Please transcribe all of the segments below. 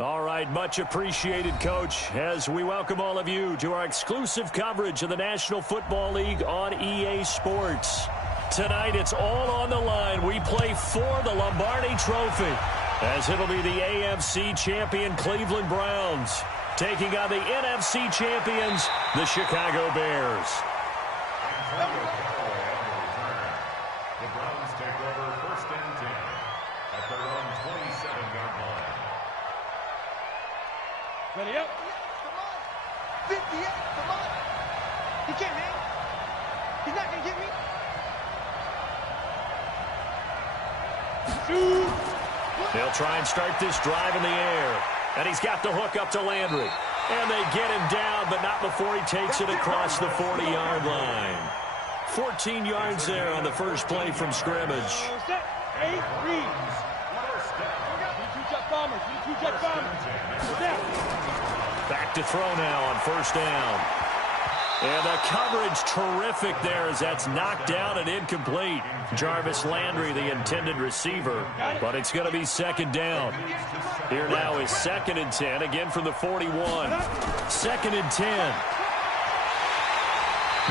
All right, much appreciated, Coach, as we welcome all of you to our exclusive coverage of the National Football League on EA Sports. Tonight, it's all on the line. We play for the Lombardi Trophy, as it'll be the AFC champion Cleveland Browns taking on the NFC champions, the Chicago Bears. The Browns take over 1st and 10 at their own 27-yard line. Ready up. Come on. 58. Come on. He can't hang. He's not going to get me. Shoot. They'll try and start this drive in the air. And he's got the hook up to Landry. And they get him down, but not before he takes it across the 40-yard line. 14 yards there on the first play from scrimmage. Set. 8 reads. Two-jet bombers. Two-jet bombers. Set. Back to throw now on 1st down. And the coverage terrific there as that's knocked down and incomplete. Jarvis Landry, the intended receiver, but it's going to be 2nd down. Here now is 2nd and 10, again from the 41. 2nd and 10.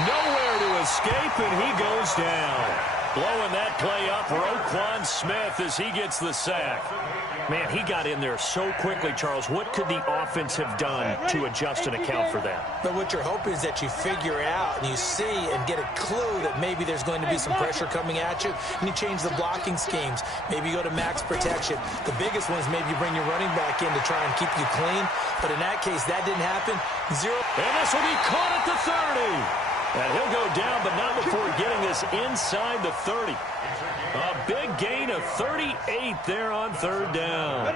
Nowhere to escape, and he goes down. Blowing that play up, Roquan Smith, as he gets the sack. Man, he got in there so quickly, Charles. What could the offense have done to adjust and account for that? But what you're hoping is that you figure out and you see and get a clue that maybe there's going to be some pressure coming at you, and you change the blocking schemes. Maybe you go to max protection. The biggest one is maybe you bring your running back in to try and keep you clean. But in that case, that didn't happen. 0. And this will be caught at the 30. And he'll go down, but not before getting this inside the 30. A big gain of 38 there on 3rd down.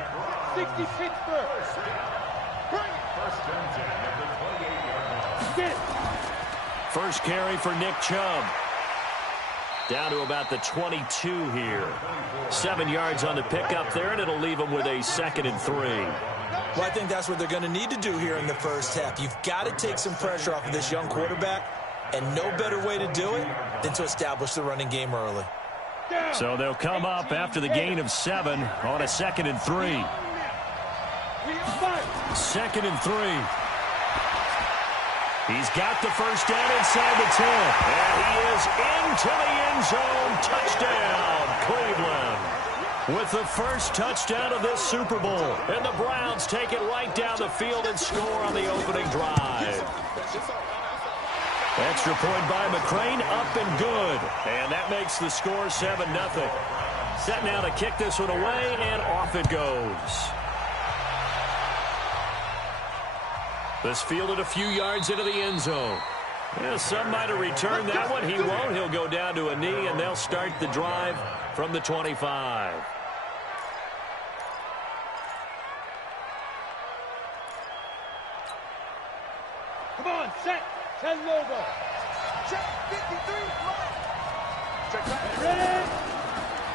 66 first. First carry for Nick Chubb. Down to about the 22 here. 7 yards on the pickup there, and it'll leave him with a 2nd and 3. Well, I think that's what they're going to need to do here in the first half. You've got to take some pressure off of this young quarterback, and no better way to do it than to establish the running game early. So they'll come up after the gain of 7 on a 2nd and 3. 2nd and 3. He's got the first down inside the 10. And he is into the end zone. Touchdown, Cleveland. With the first touchdown of this Super Bowl. And the Browns take it right down the field and score on the opening drive. Extra point by McCrane, up and good. And that makes the score 7-0. Set now to kick this one away, and off it goes. This fielded a few yards into the end zone. Yeah, some might have returned that one. He won't. He'll go down to a knee, and they'll start the drive from the 25. Come on, set. 10 logo. Check 53. Check Ready?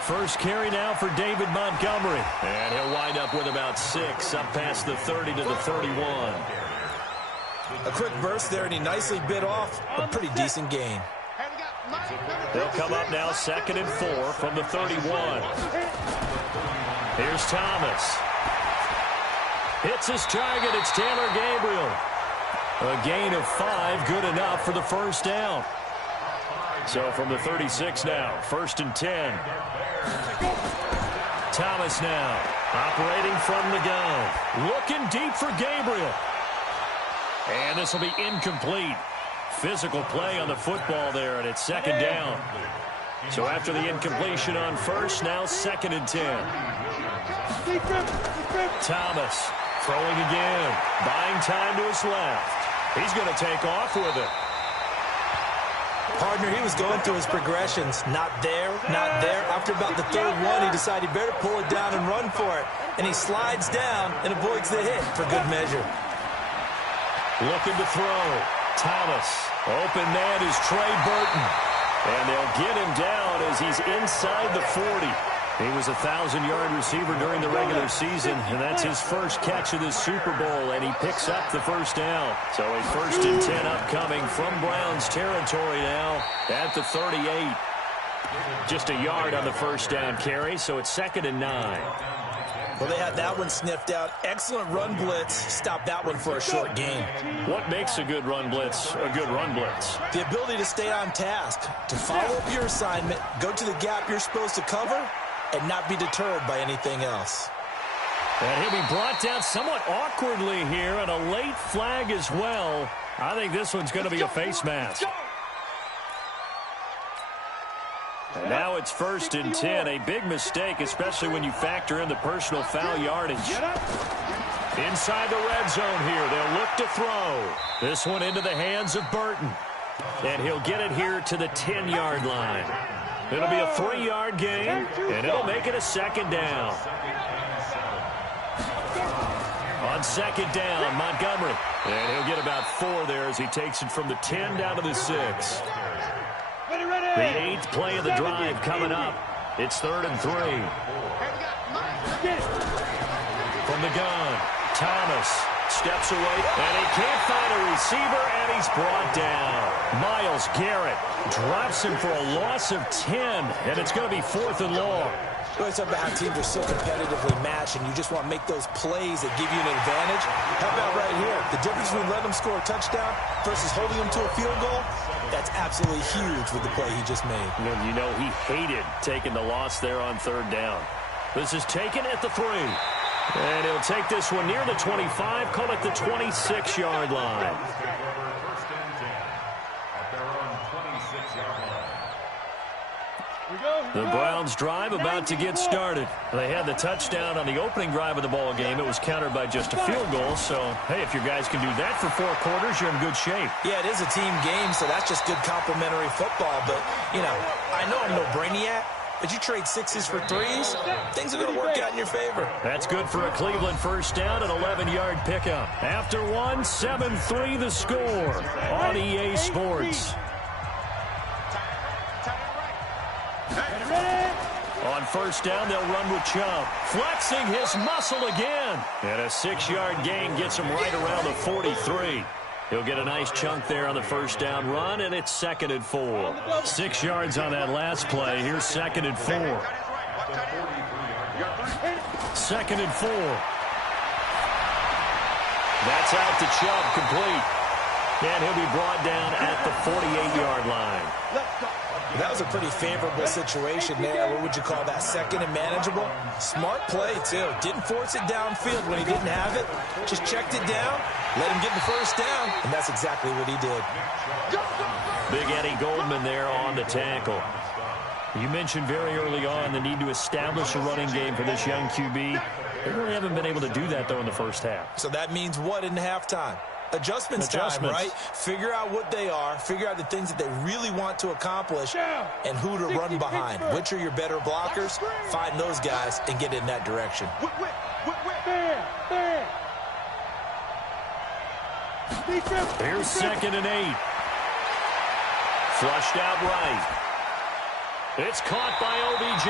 First carry now for David Montgomery. And he'll wind up with about 6, up past the 30 to the 31. A quick burst there, and he nicely bit off a pretty decent gain. They'll come up now 2nd and 4 from the 31. Here's Thomas. Hits his target. It's Taylor Gabriel. A gain of 5, good enough for the first down. So from the 36 now, 1st and 10. Thomas now, operating from the gun. Looking deep for Gabriel. And this will be incomplete. Physical play on the football there, and it's 2nd down. So after the incompletion on 1st, now 2nd and 10. Thomas throwing again, buying time to his left. He's going to take off with it. Partner, he was going through his progressions. Not there, not there. After about the 3rd one, he decided he better pull it down and run for it. And he slides down and avoids the hit for good measure. Looking to throw. Thomas. Open man is Trey Burton. And they'll get him down as he's inside the 40. He was a 1,000-yard receiver during the regular season, and that's his first catch of this Super Bowl, and he picks up the first down. So a 1st and 10 upcoming from Browns territory now at the 38. Just a yard on the first down carry, so it's 2nd and 9. Well, they had that one sniffed out. Excellent run blitz. Stop that one for a short gain. What makes a good run blitz a good run blitz? The ability to stay on task, to follow up your assignment, go to the gap you're supposed to cover, and not be deterred by anything else. And he'll be brought down somewhat awkwardly here, and a late flag as well. I think this one's going to be a face mask. And now it's 1st and 10. A big mistake, especially when you factor in the personal foul yardage. Inside the red zone here. They'll look to throw. This one into the hands of Burton. And he'll get it here to the 10-yard line. It'll be a 3-yard gain, and it'll make it a 2nd down. On 2nd down, Montgomery. And he'll get about 4 there as he takes it from the 10 down to the 6. The 8th play of the drive coming up. It's 3rd and 3. From the gun, Thomas steps away, and he can't find a receiver, and he's brought down. Myles Garrett drops him for a loss of 10, and it's going to be 4th and long. Well, it's about how teams are so competitively matched, and you just want to make those plays that give you an advantage. How about right here? The difference between letting them score a touchdown versus holding them to a field goal, that's absolutely huge with the play he just made. And you know he hated taking the loss there on 3rd down. This is taken at the 3. And he'll take this one near the 25, call it the 26-yard line. The Browns drive about to get started. They had the touchdown on the opening drive of the ball game. It was countered by just a field goal. So, hey, if your guys can do that for 4 quarters, you're in good shape. Yeah, it is a team game, so that's just good complementary football. But, you know, I know I'm no brainiac, but you trade 6s for 3s, things are going to work out in your favor. That's good for a Cleveland 1st down, an 11-yard pickup. After one, 7-3 the score on EA Sports. On 1st down, they'll run with Chubb, flexing his muscle again. And a 6-yard gain gets him right around the 43. He'll get a nice chunk there on the 1st down run, and it's 2nd and 4. 6 yards on that last play. Here's 2nd and 4. 2nd and 4. That's out to Chubb, complete. And he'll be brought down at the 48-yard line. That was a pretty favorable situation there. What would you call that? 2nd and manageable? Smart play, too. Didn't force it downfield when he didn't have it. Just checked it down, let him get the 1st down, and that's exactly what he did. Big Eddie Goldman there on the tackle. You mentioned very early on the need to establish a running game for this young QB. They really haven't been able to do that, though, in the 1st half. So that means what in halftime? Adjustments time, right? Figure out what they are, figure out the things that they really want to accomplish, and who to run behind. Which are your better blockers? Find those guys and get in that direction. Here's 2nd and 8. Flushed out right. It's caught by OBJ.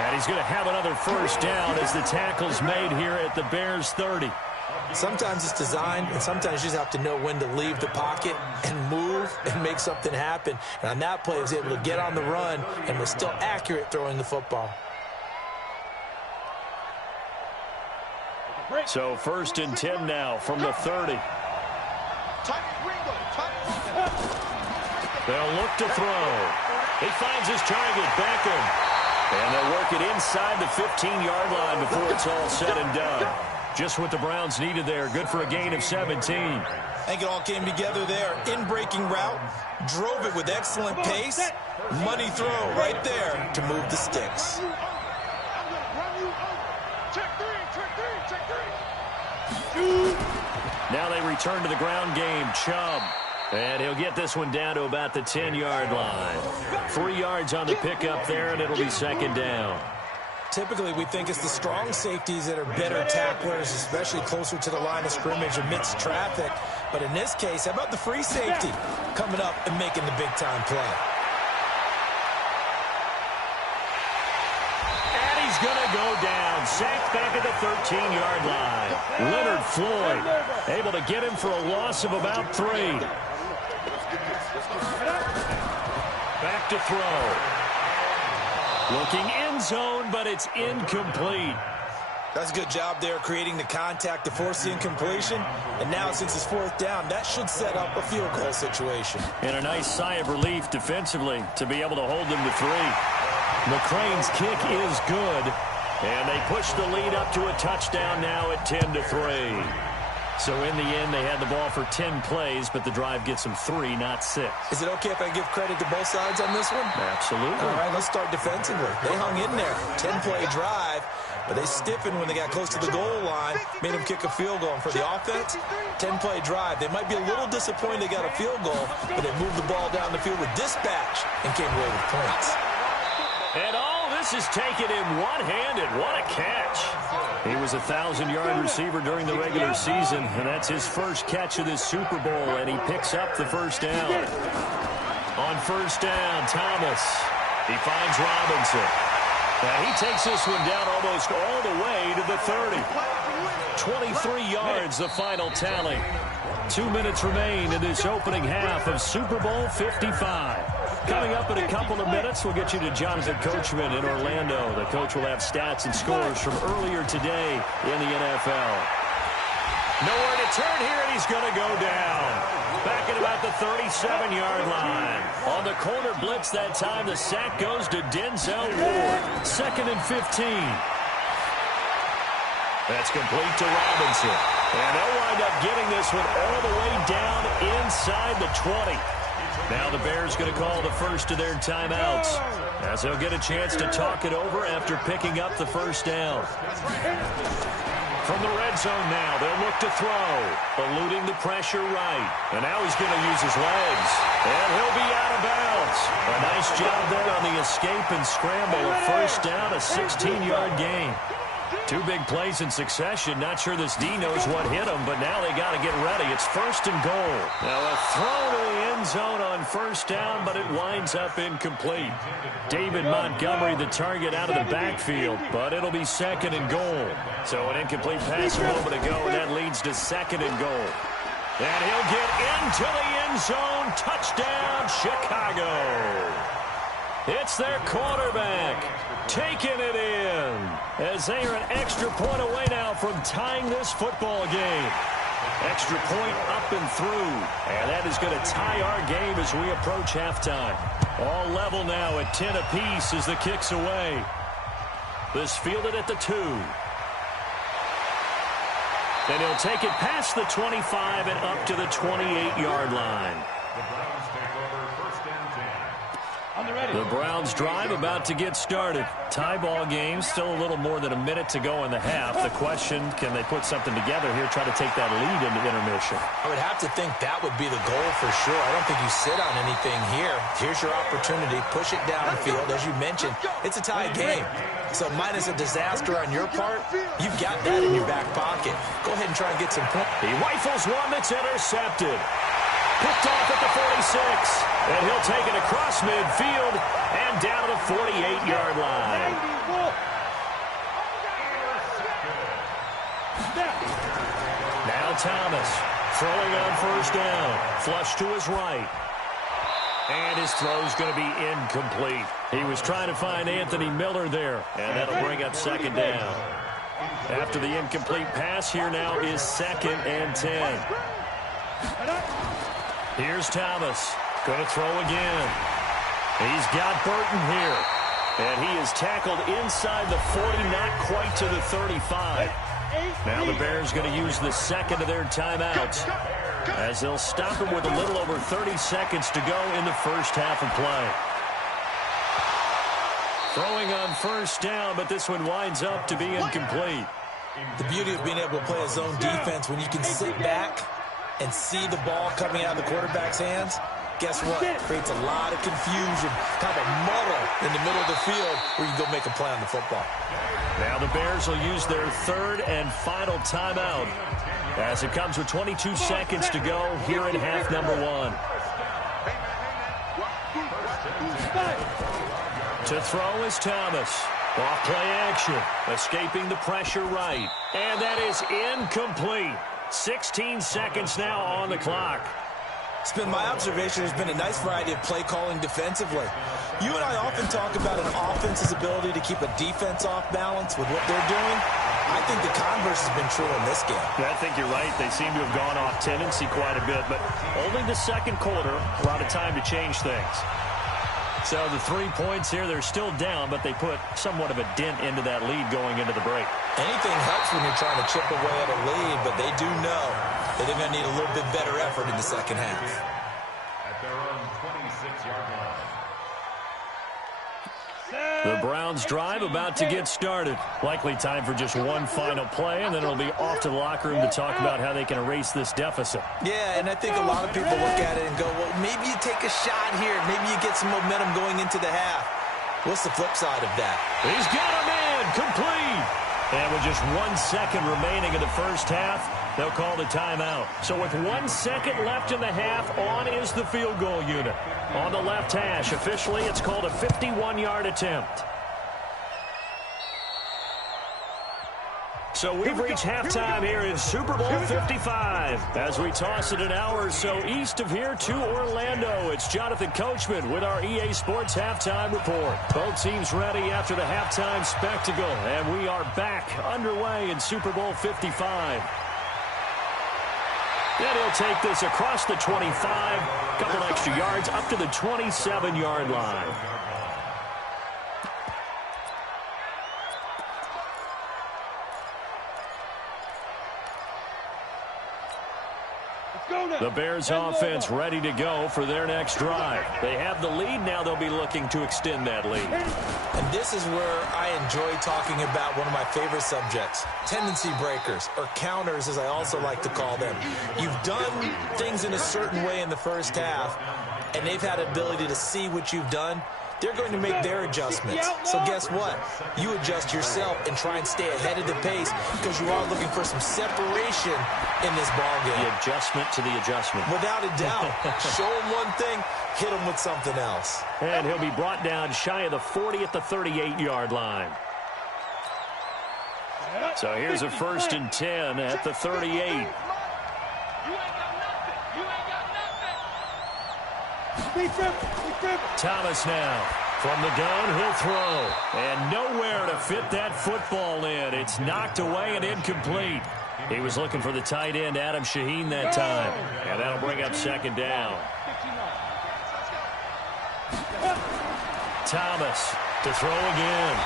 And he's going to have another 1st down as the tackle's made here at the Bears 30. Sometimes it's designed, and sometimes you just have to know when to leave the pocket and move and make something happen. And on that play, he was able to get on the run and was still accurate throwing the football. So 1st and 10 now from the 30. They'll look to throw. He finds his target, Beckham. And they'll work it inside the 15-yard line before it's all said and done. Just what the Browns needed there. Good for a gain of 17. I think it all came together there. In-breaking route, drove it with excellent pace. Money throw right there to move the sticks. Now they return to the ground game. Chubb. And he'll get this one down to about the 10-yard line. 3 yards on the pickup there, and it'll be 2nd down. Typically, we think it's the strong safeties that are better tacklers, especially closer to the line of scrimmage amidst traffic. But in this case, how about the free safety coming up and making the big-time play? And he's going to go down. Sacked back at the 13-yard line. Leonard Floyd able to get him for a loss of about 3. Back to throw. Looking end zone, but it's incomplete. That's a good job there creating the contact to force the incompletion. And now, since it's 4th down, that should set up a field goal situation. And a nice sigh of relief defensively to be able to hold them to 3. McCrane's kick is good. And they push the lead up to a touchdown now at 10-3. So in the end, they had the ball for 10 plays, but the drive gets them 3, not 6. Is it okay if I give credit to both sides on this one? Absolutely. All right, let's start defensively. They hung in there. 10-play drive. But they stiffened when they got close to the goal line, made them kick a field goal. And for the offense, 10-play drive. They might be a little disappointed they got a field goal, but they moved the ball down the field with dispatch and came away with points. And all this is taken in one-handed. What a catch. He was a 1,000-yard receiver during the regular season, and that's his first catch of this Super Bowl, and he picks up the first down. On first down, Thomas. He finds Robinson. Now he takes this one down almost all the way to the 30. 23 yards, the final tally. 2 minutes remain in this opening half of Super Bowl 55. Coming up in a couple of minutes, we'll get you to Jonathan Coachman in Orlando. The coach will have stats and scores from earlier today in the NFL. Nowhere to turn here, and he's going to go down. Back at about the 37-yard line. On the corner blitz that time, the sack goes to Denzel Ward. 2nd and 15. That's complete to Robinson. And they'll wind up getting this one all the way down inside the 20. Now the Bears going to call the first of their timeouts, as they'll get a chance to talk it over after picking up the first down. From the red zone now, they'll look to throw, eluding the pressure right. And now he's going to use his legs, and he'll be out of bounds. A nice job there on the escape and scramble. A first down, a 16-yard gain. 2 big plays in succession. Not sure this D knows what hit him, but now they got to get ready. It's 1st and goal. Now a throw to the end zone on first down, but it winds up incomplete. David Montgomery, the target out of the backfield, but it'll be 2nd and goal. So an incomplete pass a moment ago, and that leads to 2nd and goal. And he'll get into the end zone. Touchdown, Chicago. It's their quarterback taking it in, as they are an extra point away now from tying this football game. Extra point up and through, and that is going to tie our game as we approach halftime. All level now at 10 apiece as the kick's away. This fielded at the 2. And he'll take it past the 25 and up to the 28-yard line. The Browns drive about to get started. Tie ball game, still a little more than a minute to go in the half. The question, can they put something together here, try to take that lead into intermission? I would have to think that would be the goal for sure. I don't think you sit on anything here. Here's your opportunity. Push it downfield. As you mentioned, it's a tie game. So minus a disaster on your part, you've got that in your back pocket. Go ahead and try and get some points. He rifles one that's intercepted. Picked off at the 46, and he'll take it across midfield and down to the 48-yard line. Now Thomas throwing on first down, flush to his right. And his throw's going to be incomplete. He was trying to find Anthony Miller there, and that'll bring up 2nd down. After the incomplete pass, here now is 2nd and 10. Here's Thomas, going to throw again. He's got Burton here, and he is tackled inside the 40, not quite to the 35. Now the Bears going to use the 2nd of their timeouts, as they'll stop him with a little over 30 seconds to go in the first half of play. Throwing on first down, but this one winds up to be incomplete. The beauty of being able to play a zone defense when you can sit back and see the ball coming out of the quarterback's hands, guess what? Creates a lot of confusion, kind of a muddle in the middle of the field where you can go make a play on the football. Now the Bears will use their 3rd and final timeout, as it comes with 22 seconds to go here in half number 1. To throw is Thomas. Off play action, escaping the pressure right. And that is incomplete. 16 seconds now on the clock. It's been my observation there's been a nice variety of play calling defensively. You and I often talk about an offense's ability to keep a defense off balance with what they're doing. I think the converse has been true in this game. Yeah, I think you're right. They seem to have gone off tendency quite a bit, but only the second quarter, a lot of time to change things. So the 3 points here, they're still down, but they put somewhat of a dent into that lead going into the break. Anything helps when you're trying to chip away at a lead, but they do know that they're going to need a little bit better effort in the second half. At their own 26-yard line. The Browns drive about to get started. Likely time for just one final play, and then it'll be off to the locker room to talk about how they can erase this deficit. Yeah, and I think a lot of people look at it and go, well, maybe you take a shot here. Maybe you get some momentum going into the half. What's the flip side of that? He's got him in, complete. And with just 1 second remaining in the first half, they'll call the timeout. So with 1 second left in the half, on is the field goal unit. On the left hash, officially, it's called a 51-yard attempt. So we've reached halftime here in Super Bowl 55. As we toss it an hour or so east of here to Orlando, it's Jonathan Coachman with our EA Sports Halftime Report. Both teams ready after the halftime spectacle, and we are back underway in Super Bowl 55. And he'll take this across the 25, couple extra yards up to the 27-yard line. The Bears offense ready to go for their next drive. They have the lead. Now they'll be looking to extend that lead. And this is where I enjoy talking about one of my favorite subjects, tendency breakers, or counters as I also like to call them. You've done things in a certain way in the first half, and they've had ability to see what you've done. They're going to make their adjustments. So guess what? You adjust yourself and try and stay ahead of the pace because you are looking for some separation in this ballgame. The adjustment to the adjustment. Without a doubt. Show him one thing, hit him with something else. And he'll be brought down shy of the 40 at the 38-yard line. So here's a 1st and 10 at the 38. Thomas now from the gun, he'll throw, and nowhere to fit that football in. It's knocked away and incomplete. He was looking for the tight end, Adam Shaheen, that time, and that'll bring up 2nd down. Thomas to throw again.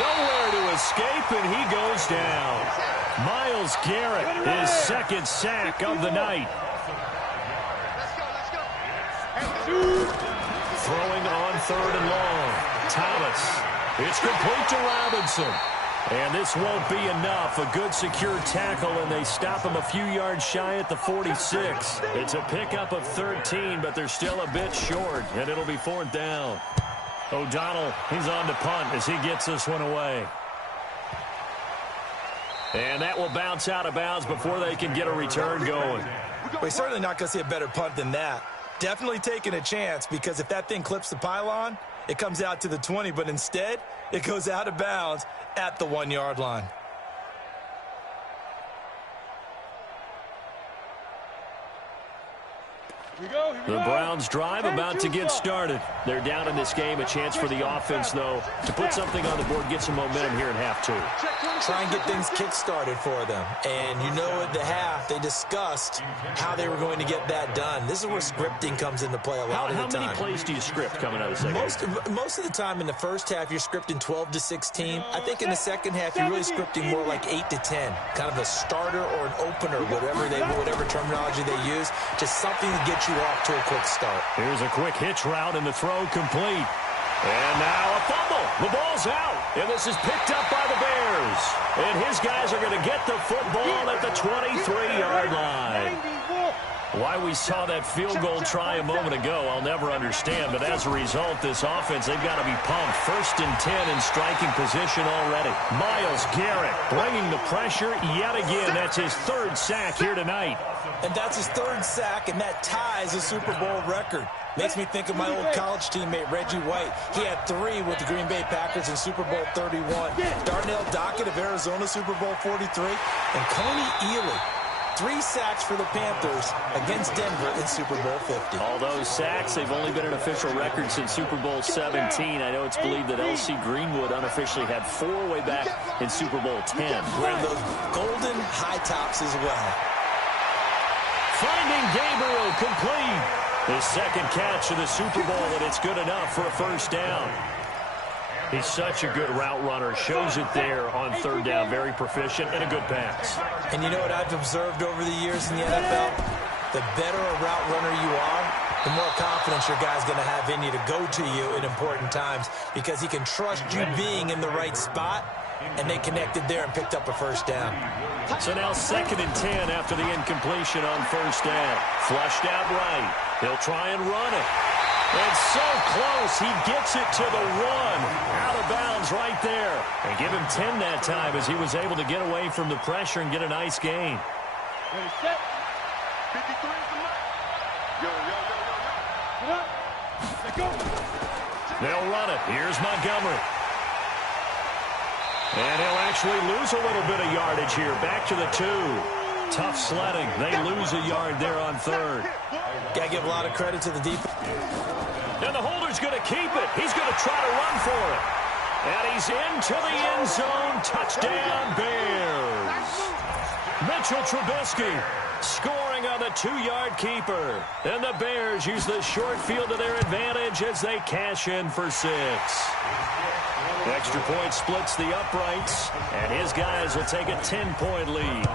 Nowhere to escape, and he goes down. Myles Garrett, his 2nd sack of the night. Throwing on 3rd and long. Thomas. It's complete to Robinson. And this won't be enough. A good secure tackle, and they stop him a few yards shy at the 46. It's a pickup of 13, but they're still a bit short, and it'll be 4th down. O'Donnell, he's on to punt as he gets this one away. And that will bounce out of bounds before they can get a return going. We're certainly not going to see a better punt than that. Definitely taking a chance, because if that thing clips the pylon, it comes out to the 20, but instead it goes out of bounds at the 1-yard line. The Browns drive about to get started. They're down in this game. A chance for the offense, though, to put something on the board, get some momentum here in half 2. Try and get things kick-started for them. And you know at the half, they discussed how they were going to get that done. This is where scripting comes into play a lot of the time. How many plays do you script coming out of the second half? Most of the time in the first half, you're scripting 12 to 16. I think in the second half, you're really scripting more like 8 to 10. Kind of a starter or an opener, whatever terminology they use. Just something to get you off to a quick start. Here's a quick hitch route, and the throw complete. And now a fumble. The ball's out, and this is picked up by the Bears. And his guys are going to get the football at the 23-yard line. Why we saw that field goal try a moment ago, I'll never understand. But as a result, this offense, they've got to be pumped. 1st and 10 in striking position already. Myles Garrett bringing the pressure yet again. That's his 3rd sack here tonight. And that's his 3rd sack, and that ties a Super Bowl record. Makes me think of my old college teammate, Reggie White. He had 3 with the Green Bay Packers in Super Bowl 31. Darnell Dockett of Arizona, Super Bowl 43. And Coney Ealy 3 sacks for the Panthers against Denver in Super Bowl 50. All those sacks, they've only been an official record since Super Bowl 17. I know it's believed that L.C. Greenwood unofficially had 4 way back in Super Bowl 10. Wearing those golden high tops as well. Finding Gabriel complete. His second catch of the Super Bowl, and it's good enough for a first down. He's such a good route runner. Shows it there on third down. Very proficient and a good pass. And you know what I've observed over the years in the NFL? The better a route runner you are, the more confidence your guy's going to have in you to go to you in important times because he can trust you being in the right spot, and they connected there and picked up a first down. So now 2nd and 10 after the incompletion on first down. Flushed out right. He'll try and run it. And so close, he gets it to the 1. Out of bounds right there. And give him 10 that time as he was able to get away from the pressure and get a nice gain. Ready, set. 53 is the mark. Yo. Get up. Let go. They'll run it. Here's Montgomery. And he'll actually lose a little bit of yardage here. Back to the 2. Tough sledding. They lose a yard there on third. Got to give a lot of credit to the defense. And the holder's going to keep it. He's going to try to run for it. And he's into the end zone. Touchdown, Bears. Mitchell Trubisky scoring on the 2-yard keeper. And the Bears use the short field to their advantage as they cash in for 6. Extra point splits the uprights, and his guys will take a 10-point lead.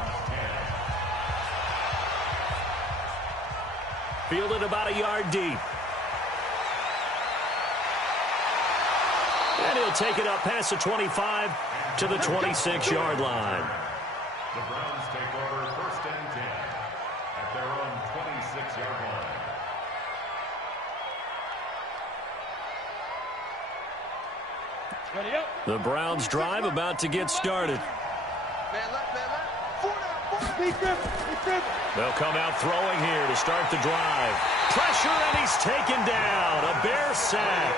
Fielded about a yard deep. And he'll take it up past the 25 to the 26-yard line. The Browns take over 1st and 10 at their own 26-yard line. Ready up. The Browns drive about to get started. Man left. 4 down. Big grip. They'll come out throwing here to start the drive. Pressure, and he's taken down. A Bear sack.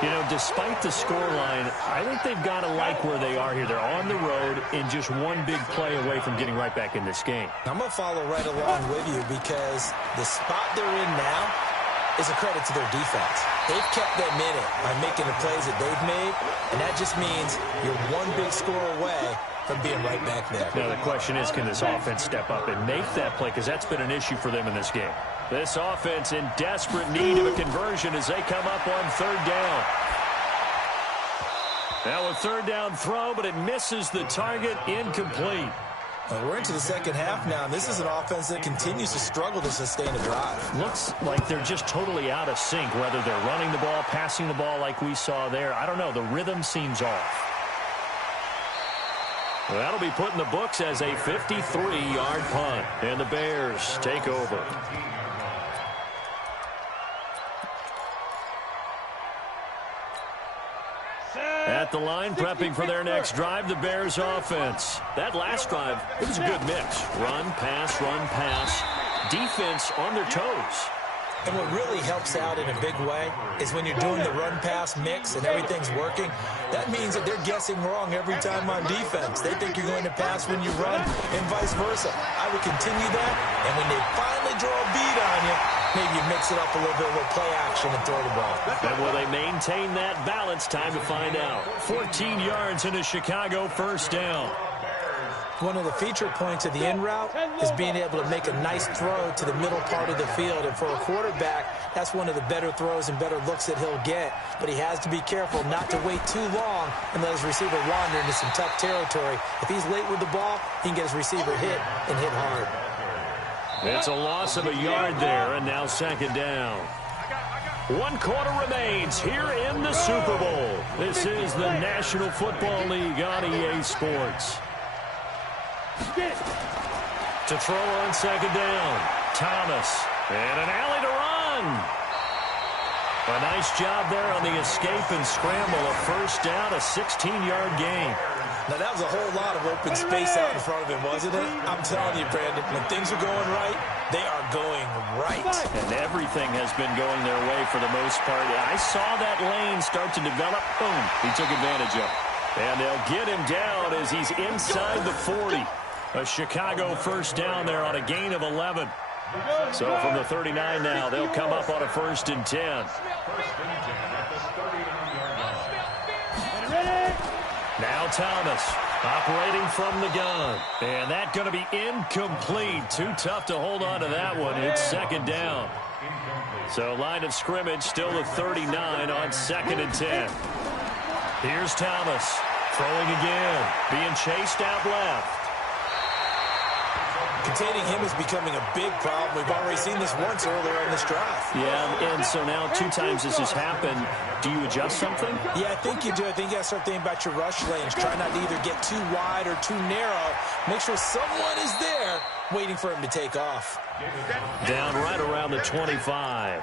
You know, despite the scoreline, I think they've got to like where they are here. They're on the road and just one big play away from getting right back in this game. I'm going to follow right along with you because the spot they're in now is a credit to their defense. They've kept them in it by making the plays that they've made, and that just means you're one big score away from being right back there. Now, the question is, can this offense step up and make that play? Because that's been an issue for them in this game. This offense in desperate need of a conversion as they come up on third down. Now a third down throw, but it misses the target. Incomplete. Well, we're into the second half now, and this is an offense that continues to struggle to sustain a drive. Looks like they're just totally out of sync, whether they're running the ball, passing the ball like we saw there. I don't know. The rhythm seems off. Well, that'll be put in the books as a 53-yard punt, and the Bears take over. At the line, prepping for their next drive, the Bears offense. That last drive, it was a good mix. Run, pass, defense on their toes. And what really helps out in a big way is when you're doing the run-pass mix and everything's working, that means that they're guessing wrong every time on defense. They think you're going to pass when you run and vice versa. I would continue that, and when they finally draw a bead on you, maybe you mix it up a little bit with play action and throw the ball. And will they maintain that balance? Time to find out. 14 yards into Chicago, first down. One of the feature points of the in route is being able to make a nice throw to the middle part of the field. And for a quarterback, that's one of the better throws and better looks that he'll get. But he has to be careful not to wait too long and let his receiver wander into some tough territory. If he's late with the ball, he can get his receiver hit and hit hard. It's a loss of a yard there, and now second down. 1 quarter remains here in the Super Bowl. This is the National Football League on EA Sports. To throw on second down, Thomas, and an alley to run. A nice job there on the escape and scramble. A first down, a 16-yard gain. Now, that was a whole lot of open space out in front of him, wasn't it? I'm telling you, Brandon, when things are going right, they are going right. And everything has been going their way for the most part. I saw that lane start to develop. Boom, he took advantage of it. And they'll get him down as he's inside the 40. A Chicago first down there on a gain of 11. So from the 39 now, they'll come up on a 1st and 10. 1st and 10 at the 39-yard line. Ready? Now Thomas operating from the gun. And that's going to be incomplete. Too tough to hold on to that one. It's 2nd down. So line of scrimmage still the 39 on 2nd and 10. Here's Thomas throwing again. Being chased out left. Containing him is becoming a big problem. We've already seen this once earlier in this drive. Yeah, and so now 2 times this has happened. Do you adjust something? Yeah, I think you do. I think you got to start thinking about your rush lanes. Try not to either get too wide or too narrow. Make sure someone is there waiting for him to take off. Down right around the 25.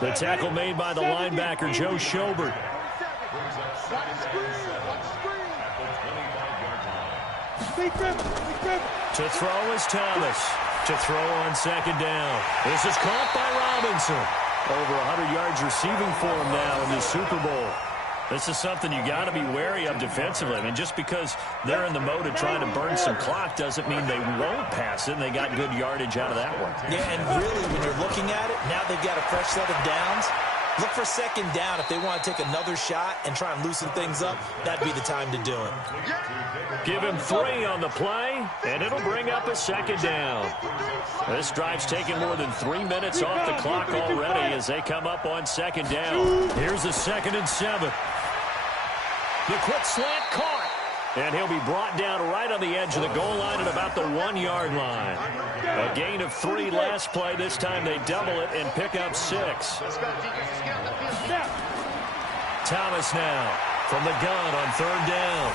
The tackle made by the linebacker, Joe Schobert. To throw is Thomas. To throw on 2nd down. This is caught by Robinson. Over 100 yards receiving for him now in the Super Bowl. This is something you got to be wary of defensively. I mean, just because they're in the mode of trying to burn some clock doesn't mean they won't pass it. And they got good yardage out of that one. Yeah, and really, when you're looking at it, now they've got a fresh set of downs. Look for 2nd down. If they want to take another shot and try and loosen things up, that'd be the time to do it. Give him 3 on the play, and it'll bring up a 2nd down. This drive's taken more than 3 minutes off the clock already as they come up on 2nd down. Here's a 2nd and 7. The quick slant caught. And he'll be brought down right on the edge of the goal line at about the 1-yard line. A gain of 3 last play. This time they double it and pick up 6. Thomas now from the gun on 3rd down.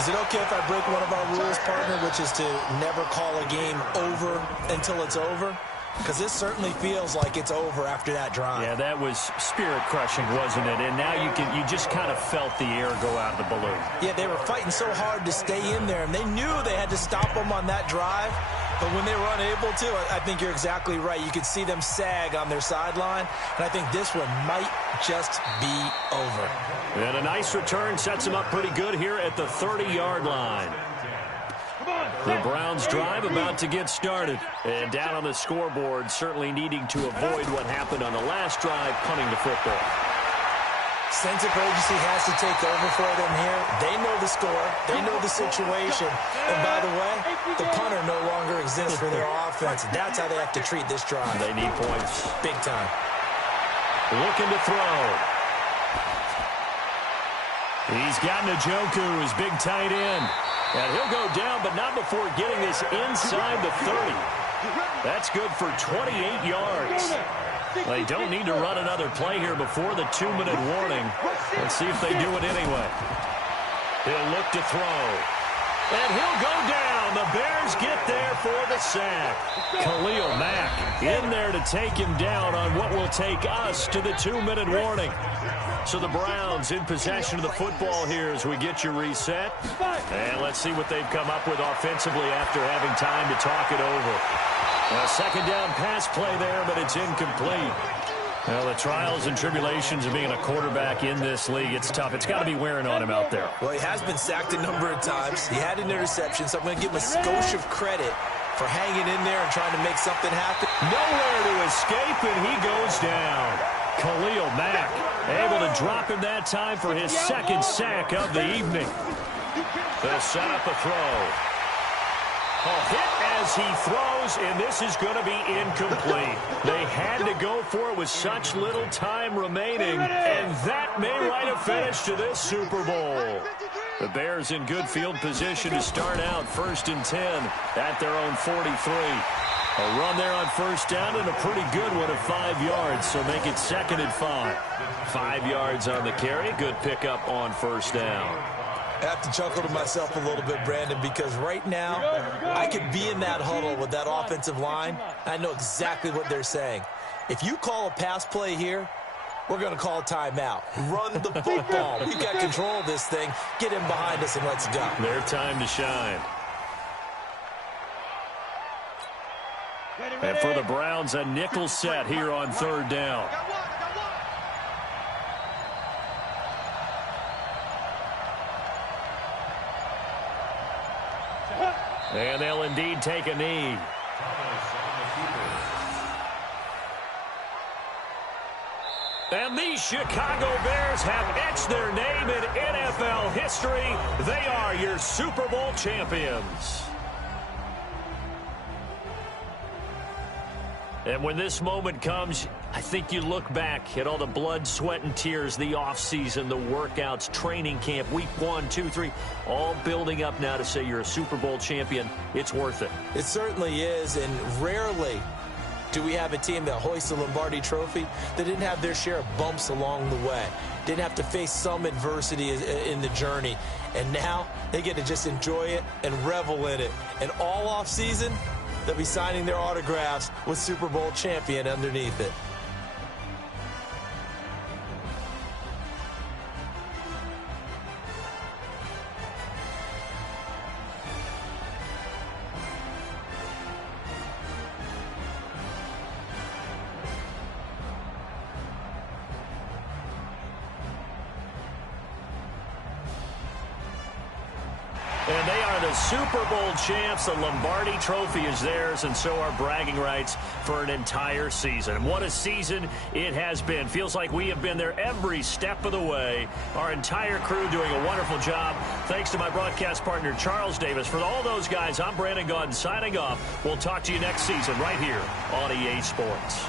Is it okay if I break one of our rules, partner, which is to never call a game over until it's over? Because this certainly feels like it's over after that drive. Yeah, that was spirit-crushing, wasn't it? And now you just kind of felt the air go out of the balloon. Yeah, they were fighting so hard to stay in there, and they knew they had to stop them on that drive. But when they were unable to, I think you're exactly right. You could see them sag on their sideline, and I think this one might just be over. And a nice return sets them up pretty good here at the 30-yard line. The Browns drive about to get started. And down on the scoreboard, certainly needing to avoid what happened on the last drive, punting the football. Sense of urgency has to take over for them here. They know the score. They know the situation. And by the way, the punter no longer exists for their offense. That's how they have to treat this drive. They need points. Big time. Looking to throw. He's got Njoku, his big tight end. And he'll go down, but not before getting this inside the 30. That's good for 28 yards. They don't need to run another play here before the 2-minute warning. Let's see if they do it anyway. He'll look to throw. And he'll go down. The Bears get there for the sack. Khalil Mack in there to take him down on what will take us to the 2-minute warning. So the Browns in possession of the football here as we get you reset. And let's see what they've come up with offensively after having time to talk it over. A 2nd down pass play there, but it's incomplete. Well, the trials and tribulations of being a quarterback in this league, it's tough. It's got to be wearing on him out there. Well, he has been sacked a number of times. He had an interception, so I'm going to give him a skosh of credit for hanging in there and trying to make something happen. Nowhere to escape, and he goes down. Khalil Mack able to drop him that time for his 2nd sack of the evening. They'll set up a throw. A hit as he throws, and this is going to be incomplete. They had to go for it with such little time remaining, and that may write a finish to this Super Bowl. The Bears in good field position to start out 1st and 10 at their own 43. A run there on 1st down and a pretty good one of 5 yards, so make it 2nd and 5. 5 yards on the carry, good pickup on 1st down. I have to chuckle to myself a little bit, Brandon, because right now I could be in that huddle with that offensive line. I know exactly what they're saying. If you call a pass play here, we're going to call a timeout. Run the football. We've got control of this thing. Get him behind us and let's go. Their time to shine. And for the Browns, a nickel set here on 3rd down. And they'll indeed take a knee. And the Chicago Bears have etched their name in NFL history. They are your Super Bowl champions. And when this moment comes, I think you look back at all the blood, sweat, and tears, the offseason, the workouts, training camp, week 1, 2, 3, all building up now to say you're a Super Bowl champion. It's worth it. It certainly is, and rarely do we have a team that hoists the Lombardi Trophy that didn't have their share of bumps along the way, didn't have to face some adversity in the journey, and now they get to just enjoy it and revel in it. And all offseason, they'll be signing their autographs with Super Bowl champion underneath it. And they are the Super Bowl champs. The Lombardi Trophy is theirs, and so are bragging rights for an entire season. And what a season it has been. Feels like we have been there every step of the way. Our entire crew doing a wonderful job. Thanks to my broadcast partner, Charles Davis. For all those guys, I'm Brandon Gaudin signing off. We'll talk to you next season right here on EA Sports.